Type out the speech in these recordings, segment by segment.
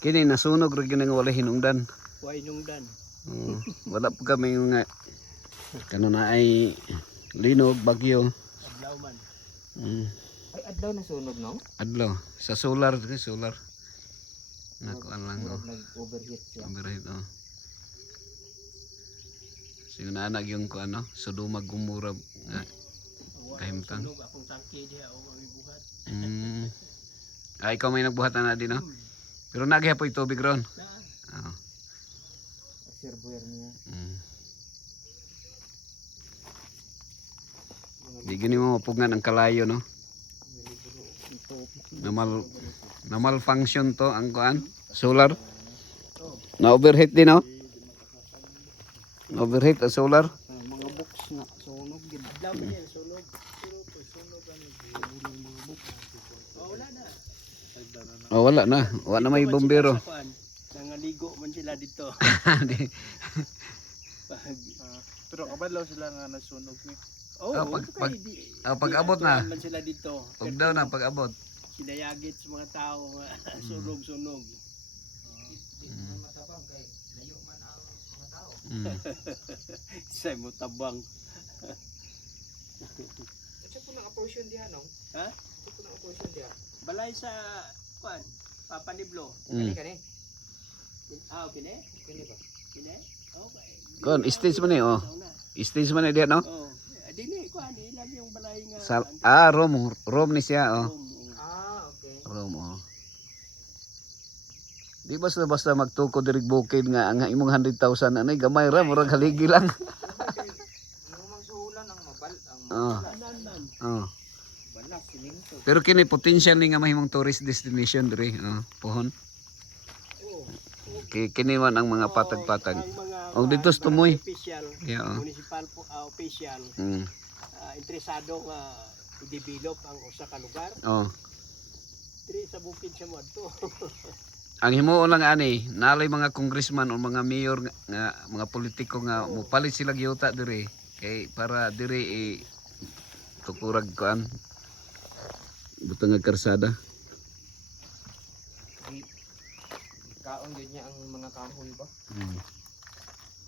Kini nasunog rin ginang wala hinungdan. Wa inungdan. Wala po kami nga kano na ay linog, bagyo. Adlaw man. Ay adlaw na sunog no? Adlaw sa solar, solar. Nakuan lang Murag nag-overheat siya. Overheat oh. Sige na anak yung ko ano, sudumag gumurab nga kahimtang. Sunog akong tangke diha o kami buhat. Ay ikaw may nagbuhat na din no? Pero naghihapoy tubig ron. Oh. Reservoir niya. Di gini mo mapugngan ang kalayo no? Na malfunction to ang kuan solar. Na overheat din no? Overheat ang solar. Mga box na sunog gid. Adlaw man yan sunog. Sunog ani. Mga buko. Wala na. Oh wala na. Wala na may bombero. Nangaligo man sila dito. Pero kabadlaw sila nga nasunog ni. Pag abot na. Man sila dito. Pag daw na pag abot. Sinayagit sa mga tao nga sunog-sunog. Say mo tabang. Sa po nang portion diha no? Ha? Sa po nang portion diha. Balay sa kuan, Papaniblo. Kani. Kini? Kani ba? Kini? Okay. Kon stage man eh oh. Stage man eh diya no? Oh. Dili kuan ilang yung balay nga. Room ni siya oh. Okay. Room oh. Di basta magtuko diri bukid nga ang imong 100,000 anay gamay ra murag haligi lang. Yung mangsuhulan ang mabal ang Nan. Oh. balas silinto. Pero kini potential ni nga mahimong tourist destination diri pohon. Kini man ang mga patag-patag. Og dito sa Tumoy. Official. Yeah, oh. Municipal official. Interesado nga i-develop ang usa ka lugar. Oh. Diri sa bukid sa Muadto. Ang himuon lang ani, nalay mga congressman o mga mayor nga mga politiko nga mupalit sila giyuta diri kay para diri tukurag kuan butang nga karsada. Kaon yun niya ang mga kahoy ba?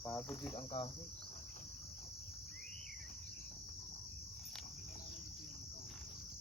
Pagod yun ang kahoy.